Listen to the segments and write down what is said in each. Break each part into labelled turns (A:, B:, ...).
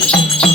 A: thank
B: you.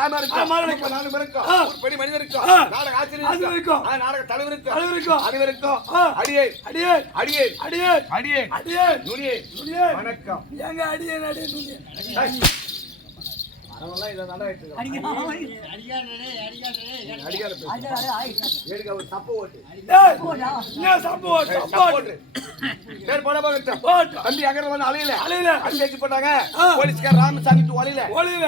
B: தாய்மா இருக்கா?
A: ஆமா, இருக்கா.
B: நாலு பேர் இருக்கா
A: ஆ.
B: ஒரு பெரிய மனிதர் இருக்கா
A: ஆ.
B: நாடக ஆசிரியர்
A: ஆசிரியர்
B: இருக்கா
A: இருக்கா.
B: ஆ, நாடக தலைவர் இருக்கா
A: தலைவர் இருக்கா.
B: அனைவருக்கும்
A: ஆ.
B: அடியே.
A: அடியே.
B: அடியே.
A: அடியே.
B: அடியே.
A: அடியே.
B: நுனியே.
A: நுனியே.
B: வணக்கம்.
A: எங்க அடியே அடியே நுனியே.
B: இதை ஒரு ஓட்டு? ஓட்டு. பேர் போட தம்பி அங்க வந்து அலையில.
A: அலையில.
B: வச்சு போட்டாங்க. போலீஸ்கார ராமசாமி ஒலியில.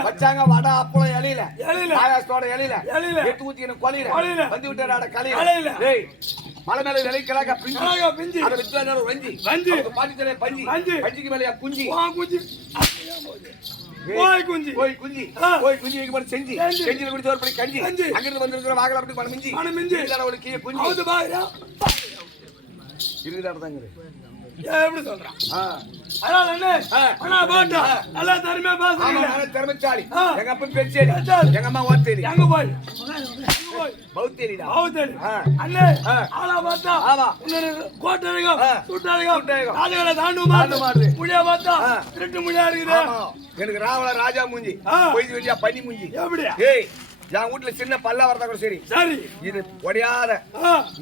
B: வச்சாங்க வடை அப்பளம் இலையில
A: இலையில.
B: பாயாசத்தோட இலையில
A: இலையில.
B: எட்டு ஊத்திக்கின கொலையில
A: கொலையில.
B: வந்து கலையில.
A: கலையில.
B: டேய் மலை மேல விளைக்கலாக பிஞ்சு.
A: பிஞ்சு.
B: அதை வித்து வஞ்சி? பாட்டி தலைய பஞ்சி.
A: பஞ்சு.
B: பஞ்சிக்கு மேலயா குஞ்சி?
A: குஞ்சு. போய் குஞ்சு
B: போய் குஞ்சி. போய் குஞ்சி வைக்க போற செஞ்சி
A: செஞ்சு.
B: செஞ்சில கஞ்சி
A: கஞ்சி.
B: அங்கிருந்து வந்திருக்கிற வாகல அப்படி பணம் மிஞ்சி
A: மிஞ்சி.
B: குஞ்சி தாங்க
A: எப்படி சொல்றான் அதனால என்ன போட்டா. நல்லா தருமையா
B: ஆமா
A: பேசுறீங்க
B: திறமைச்சாலி. எங்க அப்பா
A: பெருச்சாலி.
B: எங்க அம்மா ஓத்தேரி
A: எங்க போய் போய்
B: பௌத்தேரிடா ஆ.
A: அண்ணே. ஆளா பார்த்தா
B: ஆமா.
A: இன்னொரு கோட்டரிகம்
B: ஆ.
A: சுட்டரிகம்
B: சுட்டரிகம்.
A: காதுகளை தாண்டு
B: தாண்டு மாறுது.
A: முடியா பார்த்தா. திருட்டு முடியா இருக்குது
B: எனக்கு ராவல ராஜா மூஞ்சி. பொய்து வெளியா பனி மூஞ்சி
A: எப்படி
B: ஏய் என் வீட்டுல சின்ன பல்லா வரதா கூட சரி.
A: சரி.
B: இது உடையாத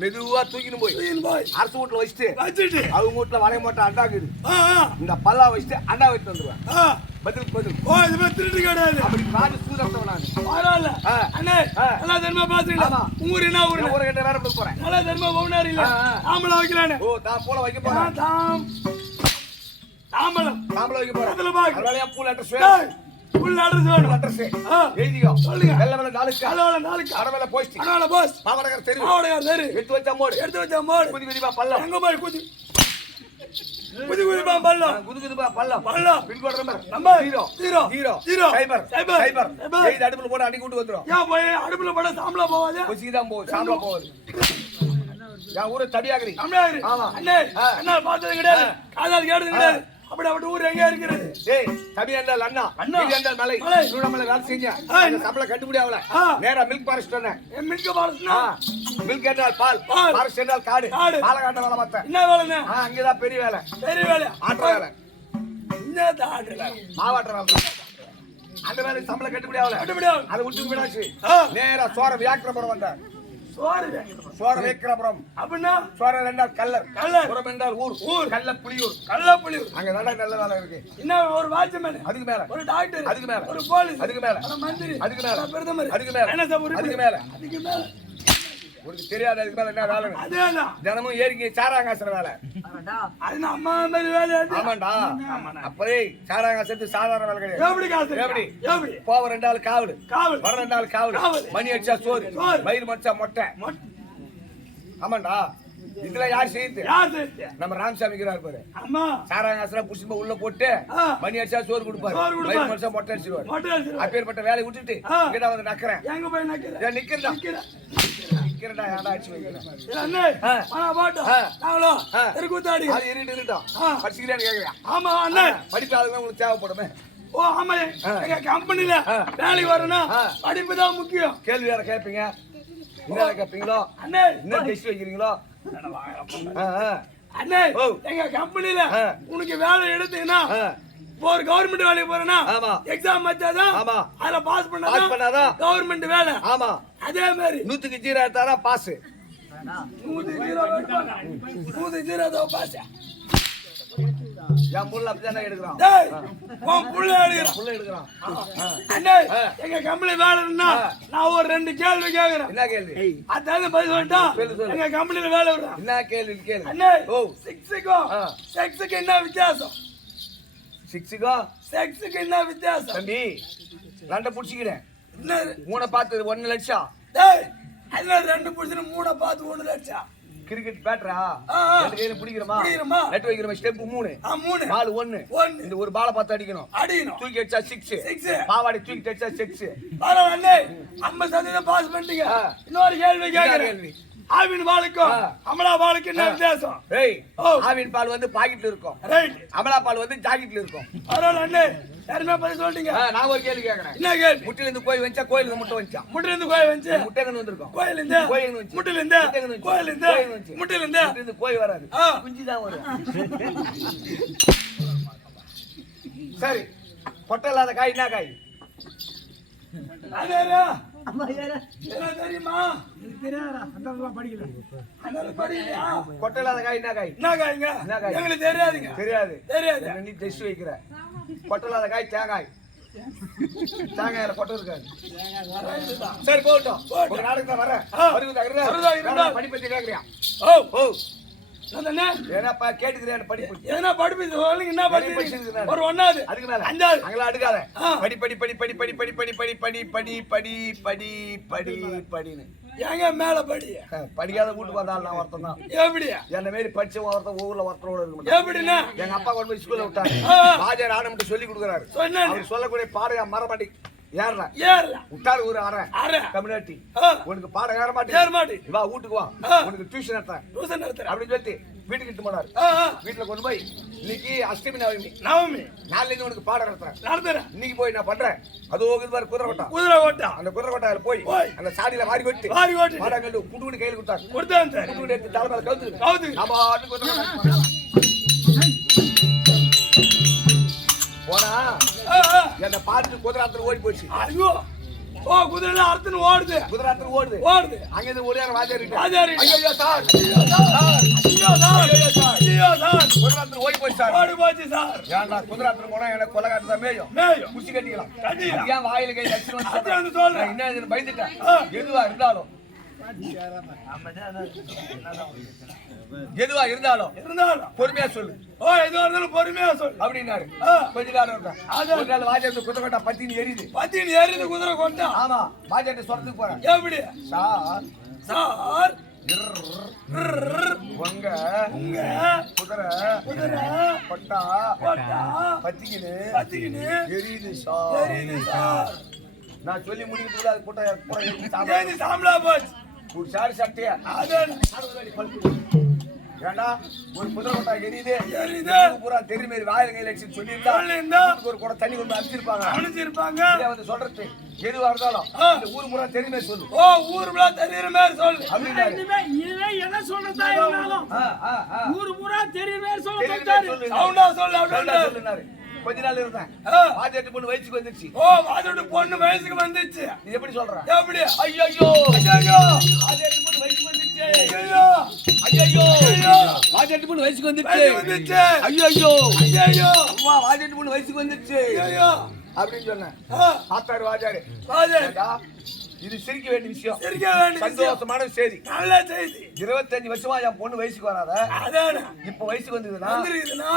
B: மெதுவா தூக்கின்னு போய்.
A: போய்.
B: அரசு வீட்டுல வச்சுட்டு
A: வச்சுட்டு.
B: அவங்க வீட்டுல வளைய மாட்டா அண்டாக்குது இந்த பல்லா வச்சுட்டு அண்டா வச்சுட்டு வந்துருவேன். பதில் பதில்.
A: ஓ இது மாதிரி திருட்டு கிடையாது.
B: அப்படி ராஜ சூதர்த்தவன் நான்.
A: பரவாயில்ல. அண்ணே. நல்லா தர்மா பாத்துக்கலாம். ஊர் என்ன ஊர்
B: ஊரை கிட்ட வேற போறேன்.
A: நல்லா தர்மா பவுனார் இல்ல?
B: ஆ, ஆ.
A: தாம்பளம் வைக்கலான்னு.
B: ஓ தான் போல வைக்க போறேன்.
A: தாம். தாம்பளம்
B: தாம்பளை வைக்க போறேன்.
A: அதுல
B: வேலையா பூல் அட்ரஸ்
A: full address வேணும்.
B: அட்ரஸ். எழுதிக்கோ
A: சொல்லுங்க.
B: வெள்ள வெள்ள நாளுக்கு
A: அதோட நாளைக்கு
B: அடவேல போஸ்ட் பாவடகர்
A: தெரு.
B: எடுத்து வச்ச மோடு
A: எடுத்து வச்ச மோடு.
B: குதி குதிப்பா பள்ளம்
A: எங்க போய் குதி குதி குதிப்பா பள்ளம்.
B: குது குதுப்பா பள்ளம்
A: பள்ளம்.
B: Pin code number
A: number.
B: Zero
A: zero.
B: Zero
A: zero.
B: சைபர்
A: சைபர்.
B: சைபர். எழுதி அடுப்புல போட்டு அடி கூட்டு வந்துரும்
A: ஏன் போய் அடுப்புல போட சாம்பலா போவாது
B: கொச்சிக்கு தான் போகுது சாம்பலா போகுது என் ஊரு தடியாகரி ஆமா.
A: அண்ணே. என்ன பார்த்தது கிடையாது. காதால் கேட்டது கிடையாது அப்படி அப்படி ஊர் எங்க இருக்கிறது
B: ஏய் தம்பி என்றால் அண்ணா
A: அண்ணா.
B: இது என்றால் மலை
A: மலை.
B: சூழமலை வேலை செஞ்சேன்
A: ஆ.
B: அந்த சப்பளை கண்டுபிடி ஆகல
A: ஆ.
B: நேரா மில்க் ஃபாரஸ்ட் வந்தேன்
A: மிக்க பாலஸ்னா
B: மில்க் என்றால் பால். ஃபாரஸ்ட் என்றால் காடு
A: காடு.
B: பாலை காட்ட வேலை பார்த்தேன்
A: என்ன வேலைண்ணே
B: அங்கேதான் பெரிய வேலை
A: பெரிய வேலையா
B: ஆட்ட வேலை
A: என்ன ஆட்டு வேலை
B: மாவாட்ட வேலை. அந்த வேலை சம்பளம் கட்டுப்படி ஆகல
A: கட்டுப்படியாகும்.
B: அதை விட்டு
A: ஆ.
B: நேரா சோர வியாக்கிரபுரம் வந்தேன்
A: சோறு வேணும்.
B: சோர வியாக்கிரபுரம்
A: அப்படின்னா?
B: சோர ரெண்டால் கல்லர்.
A: கல்லர்.
B: புறம் என்றால் ஊர். ஊர். கல்ல புலியூர்
A: கள்ளப்புளி
B: அங்க நல்ல நல்ல வேலை இருக்கு.
A: என்ன ஒரு வாட்ச்மேன்?
B: அதுக்கு மேல.
A: ஒரு டாக்டர்?
B: அதுக்கு மேல.
A: ஒரு போலீஸ்?
B: அதுக்கு மேல.
A: மந்திரி?
B: அதுக்கு மேல.
A: பிரதமர்?
B: அதுக்கு மேல. அதுக்கு மேல.
A: அதுக்கு மேல.
B: உனக்கு தெரியாது அதுக்கு மேல என்ன வேலை
A: அதேதான்
B: தினமும் ஏறிக்கி சாராங்காசுற வேலை.
A: அது நம்ம மாதிரி வேலை.
B: ஆமாண்டா. அப்பதே சாராங்காசத்து சாதாரண வேலை கிடையாது.
A: எப்படி காசு?
B: எப்படி?
A: எப்படி?
B: போவ ரெண்டு ஆள் காவல்.
A: காவல்.
B: வர ரெண்டு ஆள் காவல். மணி அடிச்சா சோறு. வயிறு மடிச்சா மொட்டை.
A: மொட்-
B: ஆமாண்டா. இதுல யார் செய்யுது? நம்ம ராமசாமிக்கிறார் பாரு.
A: அம்மா.
B: சாராங்காசுல புஷ்ப உள்ள போட்டு. மணி அடிச்சா சோறு கொடுப்பாரு. வயிறு மடிச்சா மொட்டை அடிச்சிருவாரு. அப்பேற்பட்ட வேலையை விட்டுட்டு
A: ஆ.
B: இங்கடா வந்து நக்கறேன்.
A: எங்க
B: ஏன்டா அடிச்சு வைக்கிறேன்
A: இல்ல அண்ணே. ஆனா போட்டோம்.
B: ஆ.
A: நாங்களும்
B: ஆ.
A: தெருக்கூத்தாடி.
B: அது இருட்டு இருட்டோம்
A: ஆ.
B: படிச்சுக்கிறேன்னு கேக்குறேன்
A: ஆமா அண்ணே
B: அதுதான் உங்களுக்கு தேவைப்படுமே
A: ஓ ஆமா. எங்க கம்பெனில. வேலைக்கு வரணும். படிப்பு தான் முக்கியம்
B: கேள்வி வேற கேட்பீங்க என்ன கேட்பீங்களோ
A: அண்ணே
B: என்ன டெஸ்ட் வைக்கிறீங்களோ.
A: அண்ணே. எங்க கம்பெனில. உனக்கு வேலை எடுத்தீங்கன்னா. இப்போ ஒரு கவர்மெண்ட் வேலைக்கு போறேன்னா
B: ஆமா.
A: எக்ஸாம் வச்சாதான்
B: ஆமா.
A: அதுல பாஸ் பண்ணாதான்
B: பண்ணாதான்.
A: கவர்மெண்ட் வேலை
B: ஆமா
A: அதே மாதிரி
B: நூத்துக்கு ஜீரோ எடுத்தாரா பாஸ்
A: நூத்தி ஜீரோ. நூத்தி ஜீரோ தான் பாஸ்
B: என் புள்ள அப்படிதானே எடுக்கிறான்
A: டேய் உன் புள்ள அடிக்கிறான்
B: புள்ள எடுக்கிறான்
A: அண்ணே
B: ஆ.
A: எங்க கம்பெனி வேலைன்னா. நான் ஒரு ரெண்டு கேள்வி கேக்குறேன்
B: என்ன கேள்வி
A: அதாவது பதில் சொல்லிட்டா
B: சொல்லு, சொல்லு.
A: எங்க கம்பெனில வேலை விடுறான்
B: என்ன கேள்வி கேள்வி
A: அண்ணே
B: ஓ
A: சிக்ஸுக்கும். செக்ஸுக்கு என்ன வித்தியாசம்
B: சிக்ஸுக்கோ?
A: செக்ஸுக்கு என்ன வித்தியாசம்?
B: தம்பி ரெண்டை புடிச்சுக்கிறேன்.
A: என்ன?
B: மூணை பார்த்து ஒன்னு லட்சம்
A: டேய் அதுல ரெண்டு புடிச்சு மூணை பார்த்து ஒண்ணு லட்சம்
B: கிரிக்கெட் பேட்டரா. ரெண்டு கையில பிடிக்கிறோமா?
A: பிடிக்கிறோமா?
B: நெட் வைக்கிறோமா? ஸ்டெப் மூணு.
A: ஆ மூணு.
B: பால் ஒன்னு.
A: ஒண்ணு
B: இந்த ஒரு பாலை பார்த்து அடிக்கணும்.
A: அடிக்கணும்.
B: தூக்கி அடிச்சா சிக்ஸ்
A: Six.
B: பாவாடி தூக்கி அடிச்சா சிக்ஸ்
A: பரவாயில்ல ஐம்பது சதவீதம் பாஸ் பண்ணிட்டீங்க. இன்னொரு கேள்வி
B: கேள்வி?
A: ஆவின் வாளுக்கும்
B: ஆ.
A: அமலா வாளுக்கும் என்ன வித்தியாசம்?
B: ஏய். ஆவின் பால் வந்து பாக்கெட்ல இருக்கும்.
A: ரைட்.
B: அமலா பால் வந்து ஜாக்கெட்ல இருக்கும்.
A: பரவாயில்ல அண்ணே. யாருமே பதில் சொல்லிட்டீங்க?
B: நான் ஒரு கேள்வி கேக்குறேன்.
A: என்ன கேள்வி?
B: முட்டில இருந்து கோயில் வச்சா கோயில் இருந்து முட்டை வச்சா
A: முட்டில இருந்து கோயில் வந்து
B: முட்டை கண்ணு வந்திருக்கும்.
A: கோயில் இருந்து
B: கோயில் வந்துச்சு.
A: முட்டில இருந்து
B: வந்துச்சு.
A: கோயில் இருந்து
B: வந்துச்சு.
A: முட்டில இருந்து
B: முட்டில இருந்து கோயில் வராது. குஞ்சு தான் வரும். சரி. பொட்டை இல்லாத காய் என்ன காய்?
A: அதேடா. தெரியுமா?
B: இல்லாத காய் என்ன காய்?
A: என்ன காய்ங்க? எங்களுக்கு தெரியாதுங்க.
B: தெரியாது.
A: தெரியாது.
B: நீ டெஸ்ட் வைக்கிற? பொட்டை இல்லாத காய் தேங்காய். தேங்காயில பொட்டை இருக்காது சரி போகட்டும். ஒரு நாளைக்கு தான் வரேன்? படிப்பத்தி கேட்கறியா
A: ஓ
B: ஓ.
A: அதானே?
B: ஏன்னாப்பா கேட்டுக்கிறேன் படிப்பு
A: எதனா படிப்பு சொல்லுங்க என்ன
B: படிப்பு.
A: ஒரு ஒண்ணாவது
B: அதுக்கு மேல
A: அஞ்சாவது
B: அங்கெல்லாம் அடுக்காத. படி படி படி படி படி படி படி படி படி படி படி படி படி படின்னு
A: ஏங்க மேல படி
B: படிக்காத வீட்டுக்கு வந்தாலும் நான் ஒருத்தன் தான்
A: எப்படியா
B: என்ன மாரி படிச்சவன் ஒருத்தன் ஊர்ல ஒருத்தனோட இருக்க
A: எப்படின்னா
B: எங்க அப்பா கொண்டு போய் ஸ்கூல்ல விட்டாரு. ராஜா ஆனம்ட்டு சொல்லி கொடுக்குறாரு சொல்லக்கூடிய பாடகா மரமாட்டி ஏறல
A: ஏறல
B: விட்டாரு ஒரு அரை
A: அரை
B: கம்யூனிட்டி. உனக்கு பாடம் ஏற
A: ஏற
B: மாட்டேன்
A: மாட்டி
B: வா வீட்டுக்கு வா. உனக்கு டியூஷன் எடுத்தேன்.
A: டியூஷன் நடத்துறேன்
B: அப்படின்னு சொல்லி வீட்டுக்கு இட்டு போனாரு. வீட்டுல கொண்டு போய் இன்னைக்கு அஷ்டமி நவமி.
A: நவமி.
B: நாளைல இருந்து உனக்கு பாடம் நடத்துறேன்.
A: நடத்துறேன்.
B: இன்னைக்கு போய் நான் பண்றேன். அது ஒரு பாரு குதிரை கொட்டா
A: குதிரை ஓட்டா
B: அந்த குதிரை கொட்டாயில போய். அந்த சாடியில வாரி கொட்டி
A: வாரி ஓட்டி
B: பாடம் கண்டு குண்டு கையில
A: சார்.
B: குண்டு குண்டு எடுத்து தலைமையில கவுத்து
A: கவுத்து
B: போனா. என்ன பார்த்து குதிராத்துல ஓடி போச்சு.
A: ஐயோ. ஓ குதிரை அறுத்துன்னு ஓடுது.
B: குதிராத்துல ஓடுது.
A: ஓடுது.
B: அங்க இருந்து ஓடியார வாஜாரி
A: வாத்தியாரு.
B: ஐயோ சார்.
A: ஐயோ சார். ஐயோ சார்.
B: ஐயோ சார்.
A: ஐயோ சார்.
B: குதிராத்துல ஓடி போச்சு சார்.
A: ஓடி போச்சு சார்.
B: ஏன்டா குதிராத்துல போனா எனக்கு கொலை காட்டு தான் மேயும்?
A: மேயும்.
B: குச்சி கட்டிக்கலாம்.
A: கட்டிக்கலாம்.
B: ஏன் வாயில கை வச்சு வந்து
A: அது வந்து
B: சொல்றேன். என்ன இதுன்னு பயந்துட்டேன். எதுவா இருந்தாலும். எதுவா இருந்தாலும்
A: இருந்தாலும்.
B: பொறுமையா சொல்லு.
A: ஓ எதுவா இருந்தாலும் பொறுமையா சொல்லு.
B: அப்படின்னாரு. கொஞ்ச நேரம் இருக்கேன்
A: அதான்.
B: ஒரு நாள் வாஜாட்டு குதிரை பத்தினி எரியுது.
A: பத்தினி ஏறிது குதிரை கொண்டா.
B: ஆமா வாஜாட்டு சொல்றதுக்கு போறேன்
A: எப்படி?
B: சார்.
A: சார்.
B: உங்க
A: உங்க
B: குதிரை
A: குதிரை
B: பட்டா
A: கொண்டா
B: பத்திக்கின்னு
A: பத்திக்கின்னு
B: எரியுது சார்.
A: சார்.
B: நான் சொல்லி முடிக்கிறதுக்குள்ள அது கூட்ட கூட எரிஞ்சு சாப்பிட
A: ஏறி சாம்பலா போச்சு.
B: சாரி சட்டையா
A: அதான்.
B: ஏண்டா? ஒரு புதர் கொட்டா எரியுது?
A: எரியுது.
B: பூரா தெரு மாரி வாயில் கையில் அடிச்சு சொல்லியிருந்தா. ஒரு கூட தண்ணி கொண்டு அடிச்சிருப்பாங்க. அடிச்சிருப்பாங்க. வந்து சொல்றது எதுவா இருந்தாலும் இந்த ஊர் முறை தெரு மாரி சொல்லு.
A: ஓ ஊர் முறை தெரு மாரி
B: சொல்லு.
C: அப்படின்னு இதுவே என்ன சொல்றதா இருந்தாலும். ஊர் முறை
B: தெரு மாரி சொல்லு சொல்லுனாரு கொஞ்ச நாள் இருந்தேன். பாஜெட்டு பொண்ணு வயசுக்கு வந்துருச்சு.
A: ஓ அதோட பொண்ணு வயசுக்கு வந்துச்சு
B: நீ எப்படி சொல்ற?
A: எப்படி
B: ஐயோ
A: ஐயோ
B: பாஜெட்டு பொண்ணு வயசுக்கு வந்துருச்சு.
A: ஐயோ
B: ஐயோ
A: ஐயோ.
B: பொண்ணு வயசுக்கு
A: வயசுக்கு வந்துச்சு
B: ஐயோ
A: ஐயோ
B: அம்மா வாஜெட்டு பொண்ணு வயசுக்கு வந்துருச்சு.
A: ஐயோ
B: அப்படின்னு சொன்னேன்.
A: ஆ,
B: பார்த்தாரு வாஜாரு இது சிரிக்க வேண்டிய விஷயம்.
A: சிரிக்க வேண்டிய.
B: சந்தோஷமான செய்தி.
A: நல்ல செய்தி.
B: இருபத்தஞ்சு வருஷமா என் பொண்ணு வயசுக்கு வராத.
A: அதானே.
B: இப்ப வயசுக்கு வந்ததுன்னா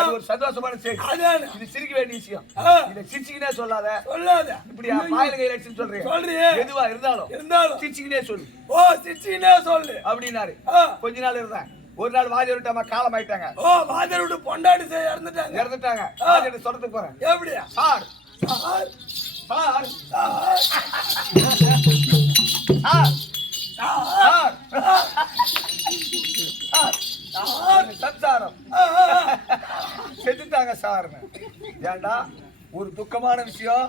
B: அது ஒரு சந்தோஷமான செய்தி.
A: அதானே.
B: இது சிரிக்க வேண்டிய விஷயம். இதை சிரிச்சுக்கினே சொல்லாத.
A: சொல்லாத.
B: இப்படியா பாயில கையில அடிச்சுன்னு சொல்றீங்க
A: சொல்றியே.
B: எதுவா இருந்தாலும்
A: இருந்தாலும்.
B: சிரிச்சுக்கினே சொல்லு.
A: ஓ சிச்சினே சொல்லு.
B: அப்படின்னாரு. கொஞ்ச நாள் இருந்தேன். ஒரு நாள் வாஜி விட்டாம காலம் ஆயிட்டாங்க.
A: ஓ வாதர் விட்டு பொண்டாடி இறந்துட்டாங்க.
B: இறந்துட்டாங்க. வாஜி சொல்றதுக்கு போறேன்.
A: எப்படியா?
B: Sir.
A: Sir.
B: Sir.
A: Sir
B: sir
A: sir.
B: Sir sir சம்சாரம். செத்துட்டாங்க சார்னு ஏன்டா ஒரு துக்கமான விஷயம்.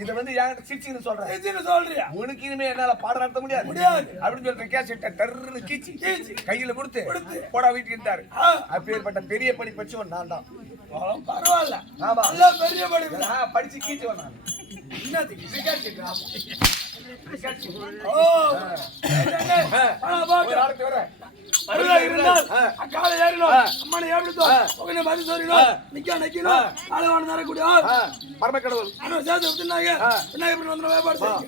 B: இதை வந்து என்கிட்ட சிரிச்சுன்னு சொல்றேன்.
A: சிச்சின்னு சொல்றியா?
B: உனக்கு இனிமே என்னால பாடம் நடத்த முடியாது.
A: முடியாது.
B: அப்படின்னு சொல்லிட்டு கேசட்டை டர்னு கீச்சு.
A: கீச்சு.
B: கையில கொடுத்து
A: கொடுத்து.
B: போடா வீட்டுக்கு இருந்தாரு அப்பேற்பட்ட பெரிய படி படிச்சவன் நான் தான்.
A: பரவாயில்ல.
B: ஆமா.
A: பெரிய
B: நான் படிச்சு கீச்சவன் நான்.
A: என்னதுக்கு இருந்தால் அக்கால ஏறினோம். அம்மனை ஏறிட்டோம் உகனை பதில் சொல்லினோம். நிக்க நிக்கணும் அளவான தரக்கூடிய
B: மரமக்கடவுள்
A: ஆனால் சேர்த்து விட்டுனாங்க விநாயகர் பண்ணி வந்து வியாபாரம்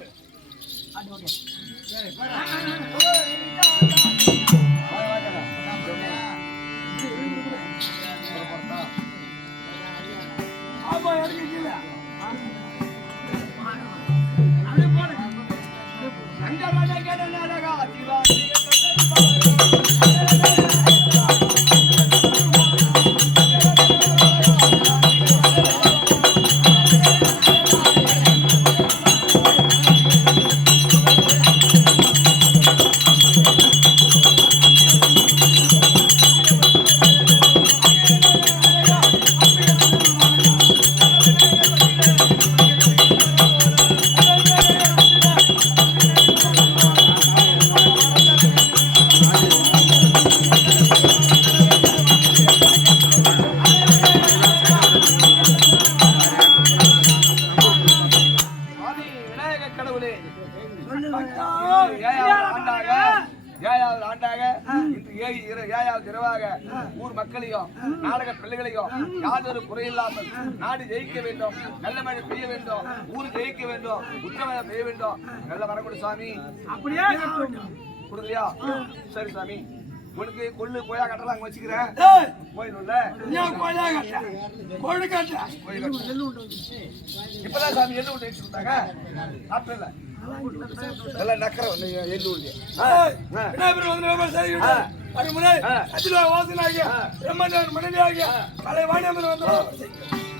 A: ஆமா
B: இறங்கிக்கல மண்டமன கனநரகா சிவாசிய வேண்டும் நல்ல மழை பெய்ய வேண்டும். ஊர் ஜெயிக்க வேண்டும். உச்சமழை பெய்ய வேண்டும். நல்ல வரக்கூட சாமி.
C: அப்படியே.
B: கொடுக்கலையா? சரி சாமி. உனக்கு கொள்ளு போயா கட்டலாம் அங்க வச்சுக்கிறேன். போயிடும்ல?
A: ஏன் கொலையா கட்ட?
B: இப்பதான் சாமி எள்ளு விட்டு வச்சு கொடுத்தாங்க. சாப்பிடல நக்கரை வந்து எள்ளு
A: செய்யுங்க. மறுமுறை
B: ஆ.
A: அகில வாசனாகிய பிரம்மதேவன் மனைவியாகிய வந்து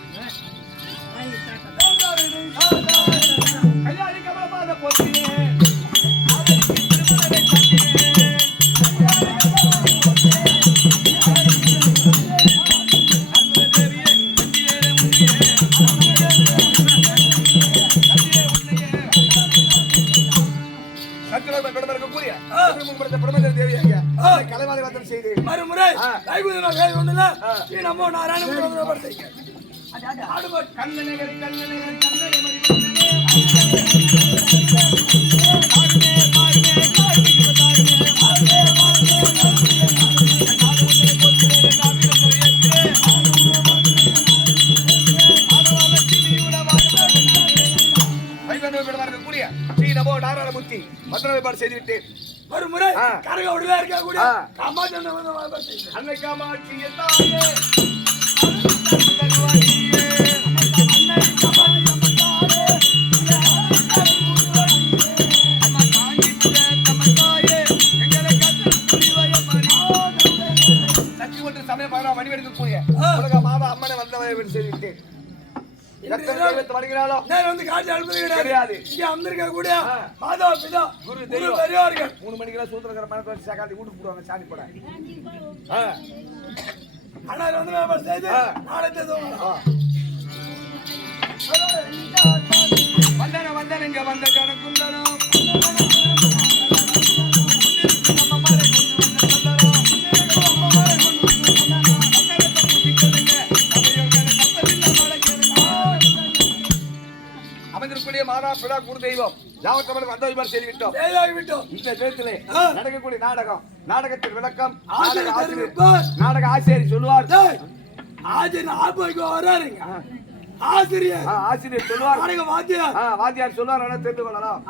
B: வந்தம் செய்து
A: மறுமுறை
B: ஆ.
A: கைகுதி நான் வேலை ஒண்ணுல
B: ஆ.
A: நீ நம்ம நாராயண. ஆடுபட்
B: கண்ணனகரி கண்ணனகரி செய்துவிட்டேன்
A: மறுமுறை
B: ஆ.
A: கரக விடுதலை இருக்கக்கூடிய. காமாட்சி.
B: அன்னை காமாட்சி தாயே
A: அனுமதி
B: கிடையாது.
A: இங்க அமர்ந்திருக்க கூடிய
B: ஆ.
A: மாதா பிதா
B: குரு தெய்வம்.
A: பெரியவர்கள்
B: மூணு மணிக்கெல்லாம் சூத்திரங்கிற பணத்தை வச்சு சாக்காட்டி வீட்டுக்கு போடுவாங்க சாமி போட
A: வந்து வியாபாரம் செய்து.
B: வந்தன வந்தன இங்க வந்த ஜனகுந்தனம் மாதா பிதா குரு தெய்வம் யாவத்தமிழ் வந்த விபார் செய்து விட்டோம்
A: தேவையாகி விட்டோம்
B: இந்த
A: ஆ.
B: நடக்கக்கூடிய நாடகம். நாடகத்தின் விளக்கம்
A: ஆசிரியர்
B: நாடக ஆசிரியர் சொல்லுவார்.
A: ஆஜன் ஆப்பைக்கு வராருங்க. ஆசிரியர்.
B: ஆசிரியர் சொல்லுவார்.
A: நாடக வாத்தியார்.
B: வாத்தியார் சொல்லுவார். ஆனா தெரிந்து கொள்ளலாம்.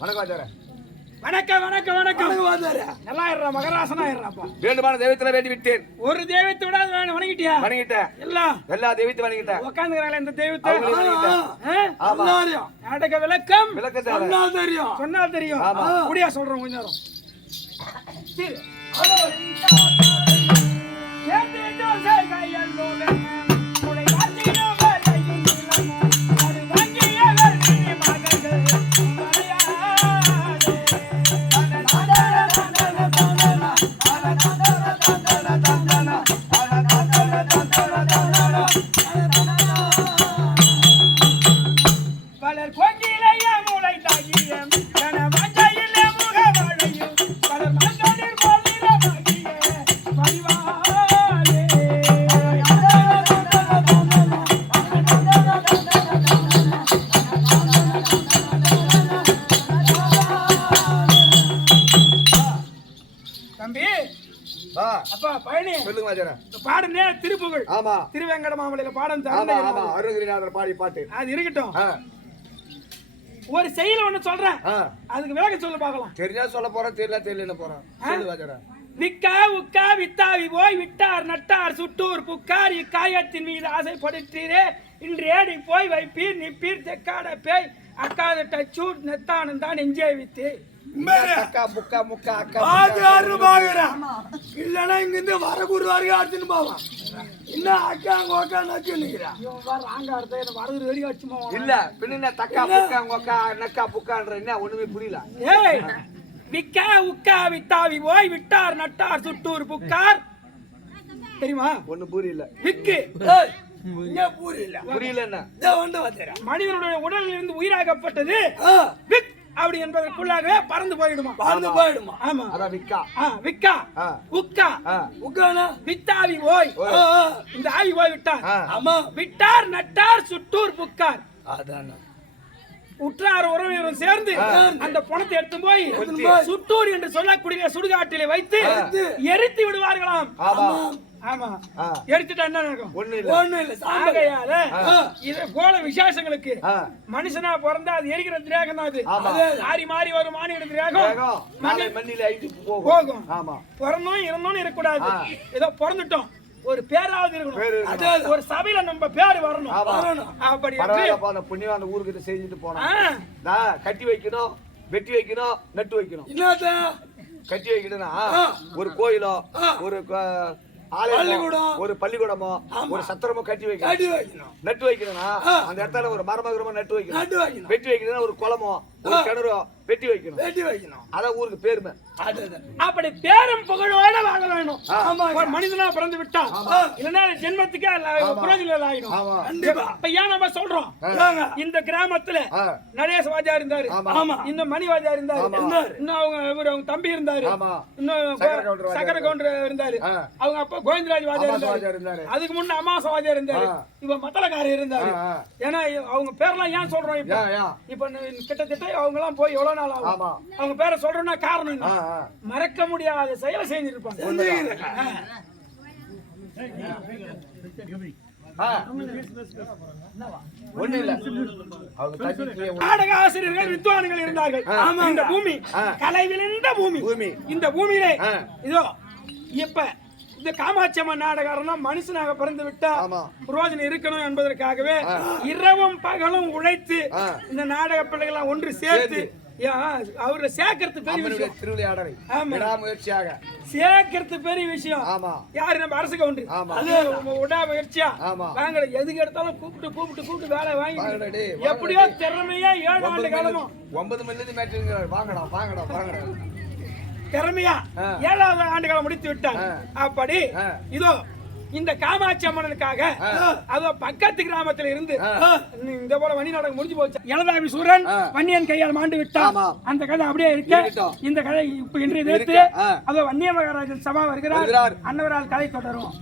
B: வணக்கம் வாத்தியார
C: வணக்கம் வணக்கம் வணக்கம். நல்லா இருறா மகராசனா இருறாப்பா
B: வேண்டுமான தெய்வத்துல வேண்டி விட்டேன்
C: ஒரு தெய்வத்தை விட அது வேணும் வணங்கிட்டியா?
B: வணங்கிட்டேன்.
C: எல்லாம்.
B: எல்லா தெய்வத்தையும் வணங்கிட்டேன்.
C: உட்காந்துக்கிறாங்களே இந்த தெய்வத்தை. நாடக விளக்கம்.
B: விளக்கம்
A: அண்ணா தெரியும்.
C: சொன்னா தெரியும்.
B: ஆமா.
C: முடியா சொல்றோம் கொஞ்ச நேரம்.
B: ஆமா.
C: திருவேங்கட மாமலையில பாடம்
B: அருணகிரிநாதர் பாடி பாட்டு.
C: அது இருக்கட்டும். ஒரு செயல ஒண்ணு சொல்றேன். அதுக்கு வேக சொல்ல பார்க்கலாம்.
B: தெரிஞ்சா சொல்ல போறேன் தெரியல தெரியல போறேன்.
C: விக்கா உக்கா வித்தாவி போய் விட்டார் நட்டார் சுட்டூர் புக்கார் இக்காயத்தின் மீது ஆசைப்படுத்தீரே. இன்று ஏடி போய் வைப்பீர் நிப்பீர் தெக்காட பேய். அக்காத டச்சூர் நெத்தானன் தான் நெஞ்சே வித்து.
B: அக்கா அக்கா
A: இல்லைன்னா இங்கிருந்து வர குருவாருக்கு அடிச்சுன்னு போவான் என்ன அக்கா உக்கா நச்சு நிக்கிறான்
B: இல்ல பின்ன தக்கா புக்கா ngokka நக்கா புக்கான்ற என்ன ஒண்ணுமே புரியல.
C: ஏய் விக்கா உக்கா வித்தாவி போய் விட்டார் நட்டார் சுட்டூர் புக்கார். தெரியுமா?
B: ஒண்ணு புரியல.
C: விக்கு.
A: புரியல.
B: புரியல.
C: மனிதனுடைய உடலில் இருந்து உயிராகப்பட்டது விக் அப்படி என்பதற்குள்ளாகவே பறந்து போயிடுமா?
A: பறந்து போயிடுமா?
C: ஆமா.
B: அதான் விக்கா.
C: விக்கா. உக்கா.
A: உக்கானா
C: வித்தாவி போய்
B: ஓய்.
C: இந்த ஆவி போய் விட்டார்.
A: ஆமா.
C: விட்டார் நட்டார் சுட்டூர் புக்கார்.
A: அதான.
C: உற்றார் உறவினரும் சேர்ந்து அந்த பணத்தை எடுத்து போய் சுட்டூர் என்று சொல்லக்கூடிய சுடுகாட்டிலே வைத்து எரித்து விடுவார்களாம்.
B: ஆமா.
C: எரித்துட்டா என்ன நடக்கும்?
B: ஒண்ணு இல்ல.
A: ஒண்ணும் இல்ல.
C: ஆகையால இது போல விசேஷங்களுக்கு. மனுஷனா பிறந்தா அது எரிக்கிற திரேகம் தான் அது. மாறி மாறி வரும் மாநில திரேகம்
B: மண்ணில போகும். ஆமா.
C: பிறந்தோம் இருந்தோம் இருக்கக்கூடாது. ஏதோ பிறந்துட்டோம். ஒரு பேராவது
B: பேரு
C: இருக்கணும். ஒரு சபையில நம்ம பேரு வரணும். அப்படி
B: அந்த ஊருக்கு செஞ்சுட்டு போனா. கட்டி வைக்கணும் வெட்டி வைக்கணும் நட்டு வைக்கணும். கட்டி வைக்கணும்னா ஒரு கோயிலோ ஒரு. ஒரு பள்ளிக்கூடமோ ஒரு சத்திரமோ கட்டி வைக்கணும். நட்டு வைக்கணும்னா அந்த இடத்துல ஒரு மரமகரமோ நட்டு வைக்கணும். வெட்டி வைக்கணும்னா ஒரு குளமோ ஒரு கிணறோ வெட்டி வைக்கணும்.
A: வெட்டி வைக்கணும்.
B: அதான் ஊருக்கு பேருமை.
C: அப்படி பேரும் புகழோட வாழ வேணும். ஒரு மனிதனா பிறந்து விட்டா இல்லைன்னா ஜென்மத்துக்கே புரோஜனம்
A: கண்டிப்பா.
C: இப்ப ஏன் நம்ம சொல்றோம்? இந்த கிராமத்துல
B: ஆ.
C: நடேச வாஜா இருந்தாரு. இந்த மணி வாஜா இருந்தாரு. இன்னும் அவங்க இவரு அவங்க தம்பி இருந்தாரு.
B: ஆமா.
C: இன்னும்
B: சக்கர கவுண்டர் வாஜா
C: சக்கர கவுண்டர் இருந்தாரு. அவங்க அப்பா கோவிந்தராஜ் வாஜா இருந்தாரு. அதுக்கு முன்ன அமாச வாஜா இருந்தாரு.
B: ஆ.
C: இப்ப மத்தளக்காரர் இருந்தாரு. ஏன்னா அவங்க பேர்லாம் ஏன் சொல்றோம் இப்ப? இப்ப கிட்டத்தட்ட அவங்க எல்லாம் போய் எவ்வளவு நாள் ஆகும்?
B: ஆமா.
C: அவங்க பேரை சொல்றோம்னா காரணம் என்ன? மறக்க முடியாத செயலை செஞ்சிருப்பாங்க. நாடக ஆசிரியர்கள் வித்வான்கள் இருந்தார்கள். இந்த பூமி. கலை விளைந்த பூமி. இந்த பூமியிலே. இதோ இப்ப இந்த காமாட்சி அம்மன் நாடகம் மனுஷனாக பிறந்து விட்டா. புரோஜனம் இருக்கணும் என்பதற்காகவே இரவும் பகலும் உழைத்து. இந்த நாடக பிள்ளைகள் ஒன்று சேர்த்து அவரை சேர்க்கறது பெரிய விஷயம்.
B: திருவிளையாடலை
C: ஆமா.
B: விடாமுயற்சியாக.
C: சேர்க்கறது பெரிய விஷயம்.
B: ஆமா.
C: யாரு நம்ம அரசு கவுண்டர். அது உடா முயற்சியா
B: ஆமா.
C: வாங்கல எதுக்கு எடுத்தாலும் கூப்பிட்டு கூப்பிட்டு கூப்பிட்டு வேலை வாங்கி எப்படியோ திறமையா ஏழு ஆண்டு காலமும்.
B: ஒன்பது மணில மேட்ச் வாங்கடா வாங்கடா வாங்கடா.
C: திறமையா. ஏழாவது ஆண்டு காலம் முடித்து விட்டார்
B: ஆ.
C: அப்படி. இதோ இந்த காமாட்சி அம்மனுக்காக அதோ பக்கத்து கிராமத்துல இருந்து இந்த போல வண்டி நாடகம் முடிஞ்சு போச்சு இளதாவி சூரன். வன்னியன் கையால் மாண்டு விட்டான். அந்த கதை அப்படியே இருக்கு. இந்த கதை இப்ப இன்றைய.
B: ஆ.
C: அதோ வன்னிய மகாராஜன் சபா
B: வருகிறார்.
C: அன்னவரால் கதை தொடரும்